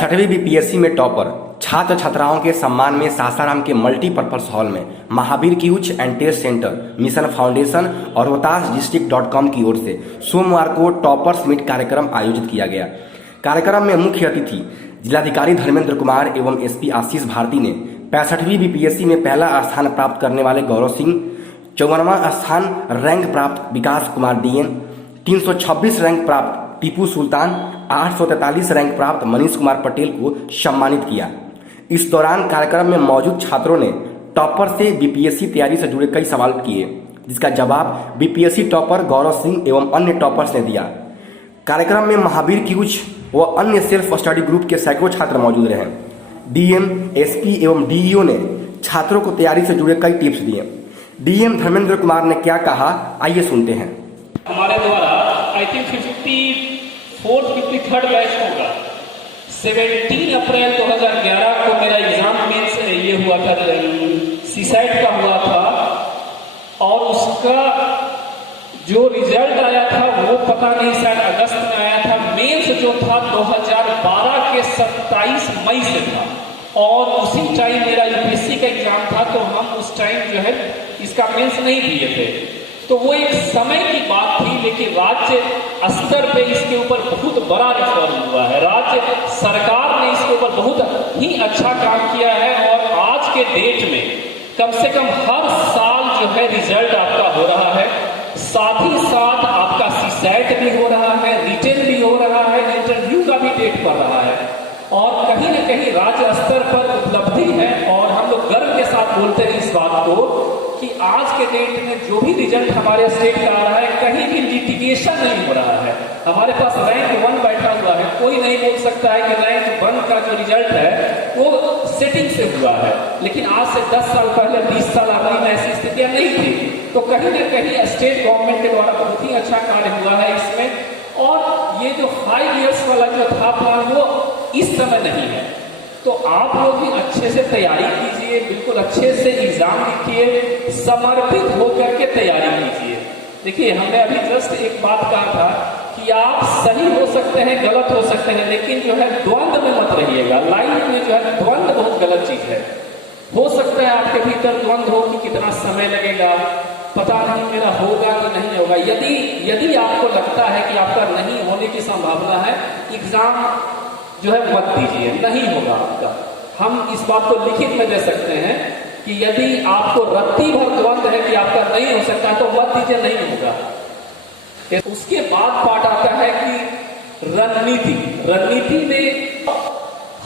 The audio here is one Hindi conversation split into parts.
65वीं बीपीएससी में टॉपर छात्र छात्राओं के सम्मान में सासाराम के मल्टीपर्पज हॉल में महावीर की उच्च and test centre, mission foundation और rohtasdistrict.com की ओर से सोमवार को टॉपर्स मीट कार्यक्रम आयोजित किया गया। कार्यक्रम में मुख्य अतिथि जिलाधिकारी धर्मेंद्र कुमार एवं एसपी आशीष भारती ने 65वीं बीपीएससी में पहला स्थान प्राप्त करने वाले गौरव सिंह, 54वां स्थान रैंक प्राप्त विकास कुमार DN, 326 रैंक प्राप्त टीपू सुल्तान, 843 रैंक प्राप्त मनीष कुमार पटेल को सम्मानित किया। इस दौरान कार्यक्रम में मौजूद छात्रों ने टॉपर से बीपीएससी तैयारी से जुड़े कई सवाल किए, जिसका जवाब बीपीएससी टॉपर गौरव सिंह एवं अन्य टॉपर्स ने दिया। कार्यक्रम में महावीर की उच्च व अन्य सेल्फ स्टडी ग्रुप के सैकड़ों छात्र मौजूद रहे। डीएम, एसपी एवं डीईओ ने छात्रों को तैयारी से जुड़े कई टिप्स दिए। डीएम धर्मेंद्र कुमार ने क्या कहा, आइए सुनते हैं। हमारे द्वारा आई थिंक 53rd बैच होगा। 17 अप्रैल 2011 को मेरा एग्जाम मेंस ये हुआ था, सीसैट का हुआ था, और उसका जो रिजल्ट आया था वो पता नहीं शायद अगस्त में आया था। मेंस जो था 2012 के 27 मई से था, और उसी टाइम मेरा यूपीएससी का एग्जाम था, तो हम उस टाइम जो है इसका मेंस नहीं दिए थे। तो वो एक समय की बात थी, लेकिन राज्य स्तर पे इसके ऊपर बहुत बड़ा रिफॉर्म हुआ है। राज्य सरकार ने इसके ऊपर बहुत ही अच्छा काम किया है, और आज के डेट में कम से कम हर साल जो है रिजल्ट आपका हो रहा है, साथ ही साथ आपका सीसैट भी हो रहा है, रिटेन भी हो रहा है, इंटरव्यू का भी डेट पड़ रहा है, और कहीं ना कहीं राज्य स्तर पर उपलब्धि है। और हम लोग गर्व के साथ बोलते हैं इस बात को कि आज के डेट में जो भी रिजल्ट हमारे स्टेट का आ रहा है, कहीं भी लिटिगेशन नहीं हो रहा है। हमारे पास रैंक 1 बैठा हुआ है, कोई नहीं बोल सकता है कि रैंक 1 का जो रिजल्ट है वो सेटिंग से हुआ है। लेकिन आज से 10 साल पहले, 20 साल पहले ऐसी स्थितियां नहीं थी। तो कहीं ना कहीं स्टेट गवर्नमेंट के द्वारा बहुत ही अच्छा कार्य हुआ है इसमें। और ये जो 5 इयर्स वाला जो था प्लान, वो इस समय नहीं है। तो आप लोग भी अच्छे से तैयारी कीजिए, बिल्कुल अच्छे से एग्जाम लिखिए, समर्पित होकर के तैयारी कीजिए। देखिए, हमने अभी जस्ट एक बात कहा था कि आप सही हो सकते हैं, गलत हो सकते हैं, लेकिन जो है द्वंद्व में मत रहिएगा। लाइफ में जो है द्वंद्व बहुत गलत चीज है। हो सकता है आपके भीतर द्वंद्व हो कि कितना समय लगेगा, पता नहीं मेरा होगा कि नहीं होगा। यदि आपको लगता है कि आपका नहीं होने की संभावना है, एग्जाम जो है मत दीजिए, नहीं होगा आपका। हम इस बात को लिखित में दे सकते हैं कि यदि आपको रत्ती भर द्वंद्व है कि आपका नहीं हो सकता, तो मत दीजिए, नहीं होगा। उसके बाद पार्ट आता है कि रणनीति में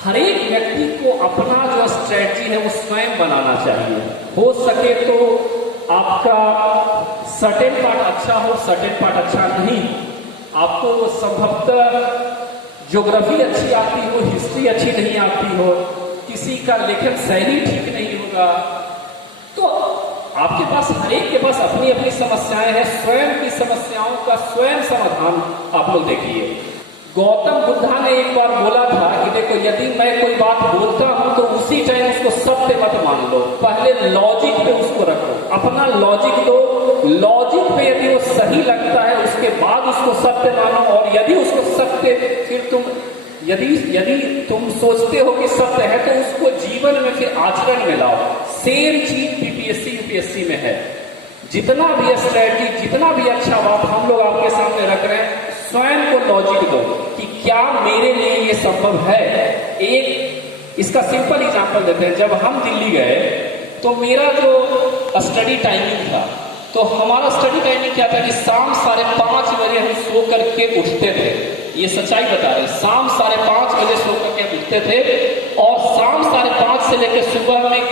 हर एक व्यक्ति को अपना जो स्ट्रेटजी है वो स्वयं बनाना चाहिए। हो सके तो आपका सर्टेन पार्ट अच्छा हो, सर्टेन पार्ट अच्छा नहीं। आपको संभवतः ज्योग्राफी अच्छी आती हो, हिस्ट्री अच्छी नहीं आती हो, किसी का लेखन शैली ठीक नहीं होगा, तो आपके पास, हर एक के पास अपनी अपनी समस्याएं हैं। स्वयं की समस्याओं का स्वयं समाधान आप लोग देखिए। गौतम बुद्धा ने एक बार बोला था कि देखो, यदि मैं कोई बात बोलता हूं तो उसी टाइम उसको सत्य मत मान लो, पहले लॉजिक पे उसको रखो, अपना लॉजिक दो। लॉजिक पे यदि वो सही लगता है उसके बाद उसको सत्य मानो, और यदि उसको सत्य, फिर तुम यदि तुम सोचते हो कि सत्य है तो उसको जीवन में फिर आचरण में लाओ। सेम चीज बीपीएससी यूपीएससी में है। जितना भी स्ट्रेटजी, जितना भी अच्छा बात हम लोग आपके सामने रख रहे हैं, स्वयं को लॉजिक दो कि क्या मेरे लिए ये संभव है। एक इसका सिंपल एग्जांपल देते हैं। जब हम दिल्ली गए तो मेरा जो स्टडी टाइमिंग था, तो हमारा स्टडी टाइमिंग क्या था कि शाम 5:30 बजे हम सो करके उठते थे। ये सच्चाई बता रहे, शाम 5:30 बजे सो करके उठते थे, और शाम 5:30 से लेकर सुबह में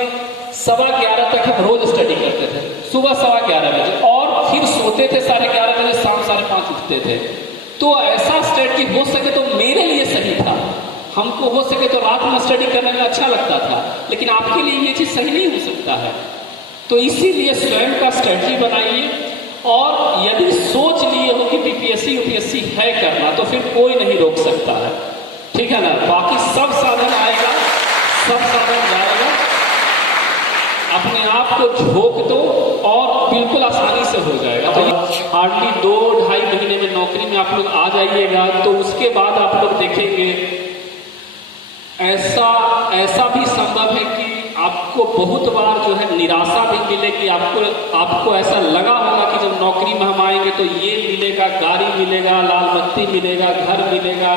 11:15 तक हम रोज स्टडी करते थे, सुबह 11:15 बजे, और फिर सोते थे 11:30 बजे, शाम 5:30 उठते थे। तो ऐसा स्ट्रेटजी हो सके तो मेरे लिए सही था। हमको हो सके तो रात में स्टडी करने में अच्छा लगता था, लेकिन आपके लिए ये चीज सही नहीं हो सकता है। तो इसीलिए स्वयं का स्ट्रेटजी बनाइए, और यदि सोच लिए हो कि बीपीएससी यूपीएससी है करना, तो फिर कोई नहीं रोक सकता है, ठीक है ना। बाकी सब साधन आएगा, सब साधन जाएगा। अपने आप को झोंक दो और बिल्कुल आसानी से हो जाएगा। तो हार्डली 2-2.5 महीने में नौकरी में आप लोग आ जाइएगा, तो उसके बाद आप लोग देखेंगे ऐसा भी संभव है कि आपको बहुत बार जो है निराशा भी मिलेगी। आपको ऐसा लगा होगा कि जब नौकरी में हम आएंगे तो ये मिलेगा, गाड़ी मिलेगा, लाल बत्ती मिलेगा, घर मिलेगा,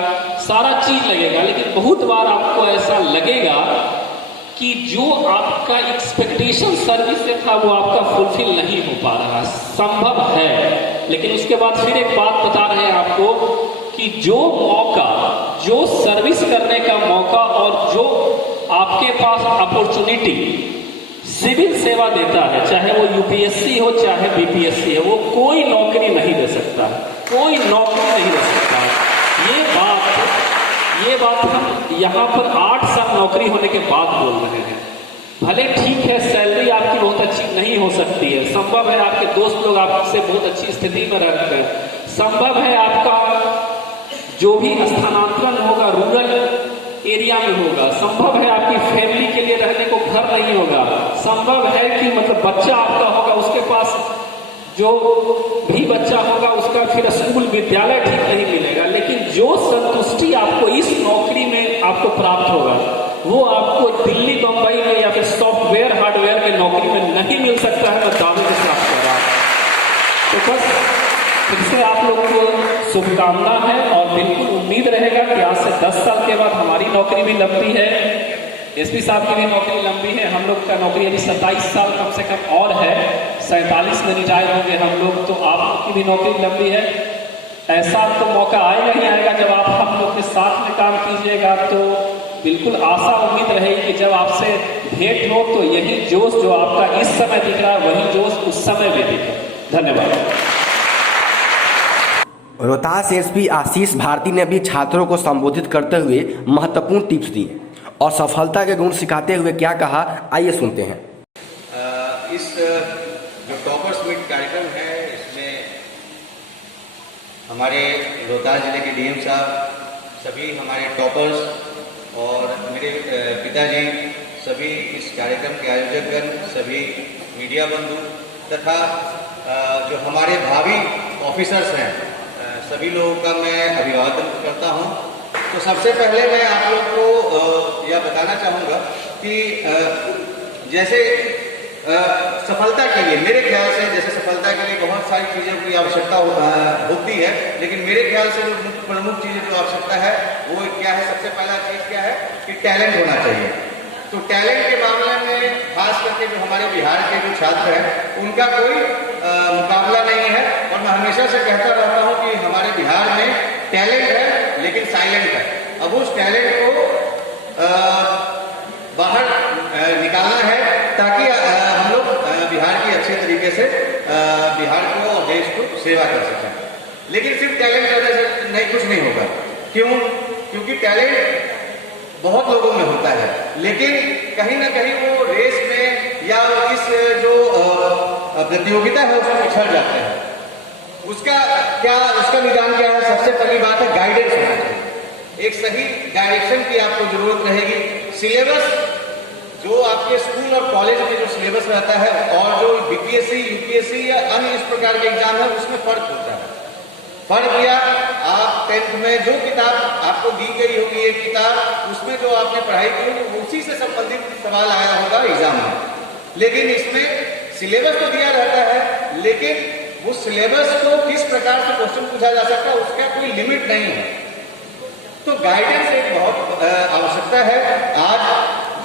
सारा चीज लगेगा, लेकिन बहुत बार आपको ऐसा लगेगा कि जो आपका एक्सपेक्टेशन सर्विस से था वो आपका फुलफिल नहीं हो पा रहा। संभव है, लेकिन उसके बाद फिर एक बात बता रहे हैं आपको कि जो मौका, जो सर्विस करने का मौका और जो आपके पास अपॉर्चुनिटी सिविल सेवा देता है, चाहे वो यूपीएससी हो चाहे बीपीएससी हो, वो कोई नौकरी नहीं दे सकता, कोई नौकरी नहीं दे सकता। ये बात हम यहाँ पर 8 साल नौकरी होने के बाद बोल रहे हैं। भले ठीक है सैलरी आपकी बहुत अच्छी नहीं हो सकती है, संभव है आपके दोस्त लोग आपसे बहुत अच्छी स्थिति में रहते हैं, संभव है आपका जो भी स्थानांतरण होगा रूरल एरिया में होगा, संभव है आपकी फैमिली के लिए रहने को घर नहीं होगा, संभव है कि मतलब बच्चा आपका होगा उसके पास जो भी बच्चा होगा उसका फिर स्कूल विद्यालय ठीक नहीं मिलेगा, लेकिन जो संतुष्टि आपको इस नौकरी में आपको प्राप्त होगा वो आपको दिल्ली बंबई में या फिर सॉफ्टवेयर हार्डवेयर में नौकरी में नहीं मिल सकता है। मैं दावे के साथ कह रहा हूं। तो बस फिर से आप लोग को शुभकामना है और बिल्कुल उम्मीद रहेगा कि आज से 10 साल के बाद हमारी नौकरी भी लंबी है, एसपी साहब की भी नौकरी लंबी है, हम लोग का नौकरी अभी 27 साल कम से कम और है, 47 में रिटायर होंगे हम लोग, तो आप की भी नौकरी लंबी है। ऐसा तो मौका आएगा ही आएगा जब आप हम लोग के साथ में काम कीजिएगा, तो बिल्कुल आशा उम्मीद रहेगी कि जब आपसे भेंट हो तो यही जोश जो आपका इस समय दिख रहा है वही जोश उस समय भी दिखे। धन्यवाद। रोहतास एसपी आशीष भारती ने भी छात्रों को संबोधित करते हुए महत्वपूर्ण टिप्स दिए और सफलता के गुण सिखाते हुए क्या कहा, आइए सुनते हैं। इस जो टॉपर्स मीट कार्यक्रम है इसमें हमारे रोहतास जिले के डीएम साहब, सभी हमारे टॉपर्स और मेरे पिताजी, सभी इस कार्यक्रम के आयोजकगण, सभी मीडिया बंधु तथा जो हमारे भावी ऑफिसर्स हैं, सभी लोगों का मैं अभिवादन करता हूं। तो सबसे पहले मैं आप लोग को यह बताना चाहूँगा कि जैसे सफलता के लिए मेरे ख्याल से, जैसे सफलता के लिए बहुत सारी चीज़ों की आवश्यकता होती है, लेकिन मेरे ख्याल से जो प्रमुख चीज़ें जो आवश्यकता है वो क्या है, सबसे पहला चीज़ क्या है कि टैलेंट होना चाहिए। तो टैलेंट के मामले में खास करके जो हमारे बिहार के जो छात्र हैं उनका कोई मुकाबला नहीं है, और मैं हमेशा से कहता रहता हूँ कि हमारे बिहार में टैलेंट है लेकिन साइलेंट है। अब उस टैलेंट को बाहर निकालना है ताकि हम लोग बिहार की अच्छे तरीके से बिहार को और देश को सेवा कर सकें। लेकिन सिर्फ टैलेंट करने से नहीं, कुछ नहीं होगा। क्यों? क्योंकि टैलेंट बहुत लोगों में होता है, लेकिन कहीं ना कहीं वो रेस में या इस जो प्रतियोगिता है उसमें पिछड़ जाते हैं। उसका निदान क्या है? सबसे पहली बात है गाइडेंस होना चाहिए, एक सही डायरेक्शन की आपको जरूरत रहेगी। सिलेबस जो आपके स्कूल और कॉलेज में जो सिलेबस रहता है और जो बीपीएससी, यूपीएससी या अन्य इस प्रकार के एग्जाम है उसमें फर्क होता है। फर्क किया, आप 10th में जो किताब आपको दी गई होगी, एक किताब, उसमें जो आपने पढ़ाई की होगी उसी से संबंधित सवाल आया होगा एग्जाम में। लेकिन इसमें सिलेबस तो दिया रहता है, लेकिन उस सिलेबस को किस प्रकार से क्वेश्चन पूछा जा सकता है उसका कोई लिमिट नहीं है। तो गाइडेंस एक बहुत आवश्यकता है। आज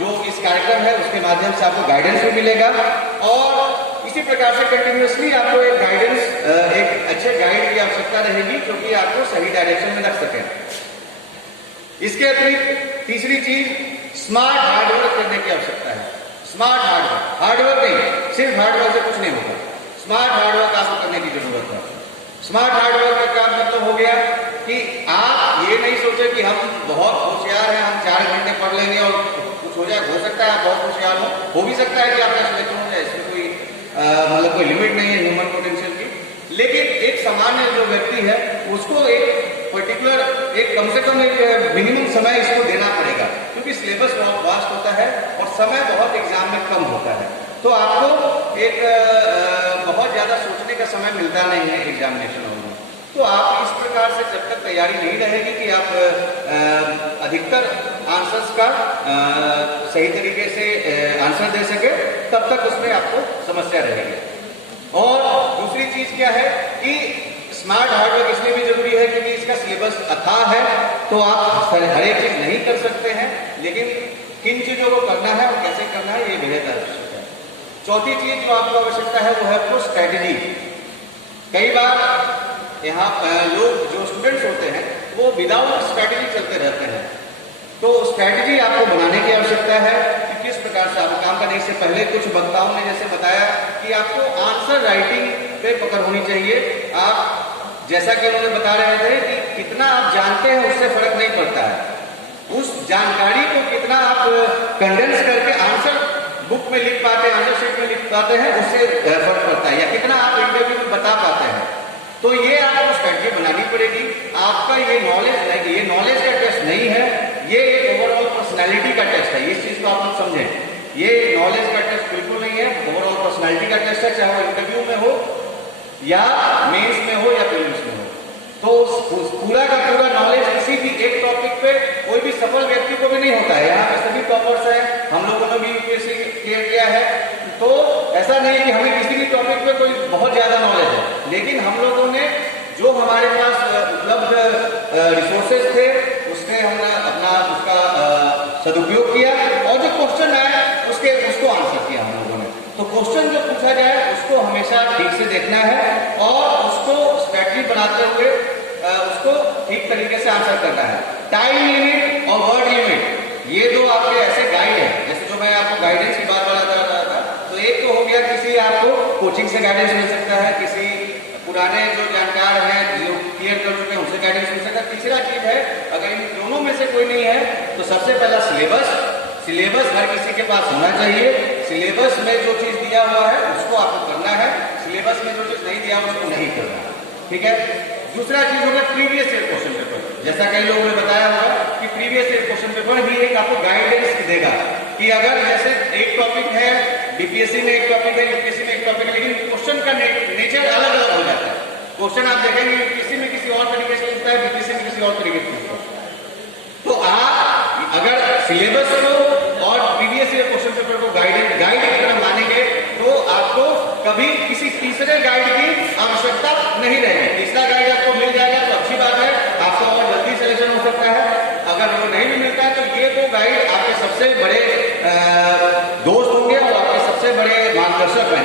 जो इस कार्यक्रम है उसके माध्यम से आपको गाइडेंस भी मिलेगा और इसी प्रकार से कंटिन्यूअसली आपको एक गाइडेंस, एक अच्छे गाइड की आवश्यकता रहेगी क्योंकि आपको सही डायरेक्शन में रख सकें। इसके अतिरिक्त तीसरी चीज, स्मार्ट हार्डवर्क करने की आवश्यकता है। स्मार्ट हार्डवर्क नहीं, सिर्फ हार्डवर्क से कुछ नहीं होगा, स्मार्ट हार्डवर्क आपको करने की जरूरत है। स्मार्ट हार्डवर्क का मतलब हो गया कि आप ये नहीं सोचे कि हम बहुत होशियार हैं, हम 4 घंटे पढ़ लेंगे और कुछ हो जाए। हो सकता है आप बहुत होशियार हो भी सकता है कि आपका सिलेक्शन हो जाए, इसमें कोई मतलब कोई लिमिट नहीं है ह्यूमन पोटेंशियल की। लेकिन एक सामान्य जो व्यक्ति है उसको एक पर्टिकुलर, एक कम से कम एक मिनिमम समय इसको देना पड़ेगा क्योंकि सिलेबस बहुत वास्ट होता है और समय बहुत एग्जाम में कम होता है। तो आपको एक बहुत बहुत ज़्यादा सोचने का समय मिलता नहीं है एग्जामिनेशन हॉल में। तो आप इस प्रकार से जब तक तैयारी नहीं रहेगी कि आप अधिकतर आंसर्स का सही तरीके से आंसर दे सके, तब तक उसमें आपको समस्या रहेगी। और दूसरी चीज क्या है कि स्मार्ट हार्डवर्क इसलिए भी जरूरी है क्योंकि इसका सिलेबस अथाह है, तो आप हर एक चीज नहीं कर सकते हैं, लेकिन किन चीजों को करना है और कैसे करना है ये बेहद आवश्यक है। चौथी चीज जो आपको आवश्यकता है वो है आपको स्ट्रैटेजी। कई बार यहाँ लोग जो स्टूडेंट्स होते हैं वो विदाउट स्ट्रैटेजी चलते रहते हैं, तो स्ट्रैटेजी आपको बनाने की आवश्यकता है कि किस प्रकार से आप काम करने से पहले कुछ वक्ताओं ने जैसे बताया कि आपको आंसर राइटिंग पे पकड़ होनी चाहिए। आप जैसा कि उन्होंने बता रहे थे कि कितना आप जानते हैं उससे फर्क नहीं पड़ता है, उस जानकारी को कितना आप कंडेंस करके आंसर बुक में लिख पाते हैं, आंसर शीट में लिख पाते हैं, उससे फर्क पड़ता है, या कितना आप इंटरव्यू में बता पाते हैं। तो ये आपको स्ट्रैटेजी बनानी पड़ेगी। आपका ये नॉलेज का टेस्ट नहीं है, ये ओवरऑल पर्सनैलिटी का टेस्ट है। इस चीज को आप लोग समझें, ये नॉलेज का टेस्ट बिल्कुल नहीं है, ओवरऑल पर्सनैलिटी का टेस्ट है, चाहे वो इंटरव्यू में हो या मेंस में हो या प्रीलिम्स में हो। तो पूरा का पूरा नॉलेज किसी भी एक टॉपिक पे कोई भी सफल व्यक्ति को भी नहीं होता है। यहाँ पे सभी टॉपर्स हैं, हम लोगों ने भी यूपीएससी क्लियर किया है, तो ऐसा नहीं है कि हमें किसी भी टॉपिक पे कोई बहुत ज्यादा नॉलेज है, लेकिन हम लोगों ने जो हमारे पास उपलब्ध रिसोर्सेज थे उसमें हमने अपना उसका सदुपयोग किया, और जो क्वेश्चन आया उसको आंसर किया हम लोगों ने। तो क्वेश्चन जो पूछा जाए उसको हमेशा ठीक से देखना है और उसको स्ट्रैटेजी बनाते हुए उसको ठीक तरीके से आंसर करना है। टाइम लिमिट और वर्ड लिमिट, ये दो आपके ऐसे गाइड है, जैसे जो मैं आपको गाइडेंस की बात बता रहा था, तो एक तो हो गया किसी आपको कोचिंग से गाइडेंस मिल सकता है, किसी पुराने जो जानकार हैं जो क्लियर कर चुके हैं उनसे गाइडेंस मिल सकता है। तीसरा चीज है, अगर इन दोनों में से कोई नहीं है तो सबसे पहला सिलेबस हर किसी के पास होना चाहिए। सिलेबस में जो चीज दिया हुआ है उसको आपको करना है, सिलेबस में जो चीज नहीं दिया उसको नहीं करना, ठीक है। दूसरा चीज होगा प्रीवियस ईयर क्वेश्चन पेपर। जैसा कई लोगों ने बताया हुआ कि प्रीवियस ईयर क्वेश्चन पेपर भी एक आपको गाइडेंस देगा कि अगर जैसे एक टॉपिक है, बीपीएससी में एक टॉपिक है, यूपीएससी में एक टॉपिक है, लेकिन क्वेश्चन का नेचर अलग अलग हो जाता है। क्वेश्चन आप देखेंगे यूपीएससी में किसी और तरीके से पूछता है, बीपीएससी में किसी और तरीके से पूछता है। तो आप अगर सिलेबस को और प्रीवियस ईयर क्वेश्चन पेपर को गाइड की तरह मानेंगे तो आपको कभी किसी तीसरे गाइड की आवश्यकता नहीं रहेगी। तीसरा गाइड आपको मिल जाएगा तो अच्छी बात है, आपको और जल्दी सिलेक्शन हो सकता है। अगर वो नहीं भी मिलता है तो ये दो गाइड आपके सबसे बड़े दोस्त होंगे और आपके सबसे बड़े मार्गदर्शक रहेंगे।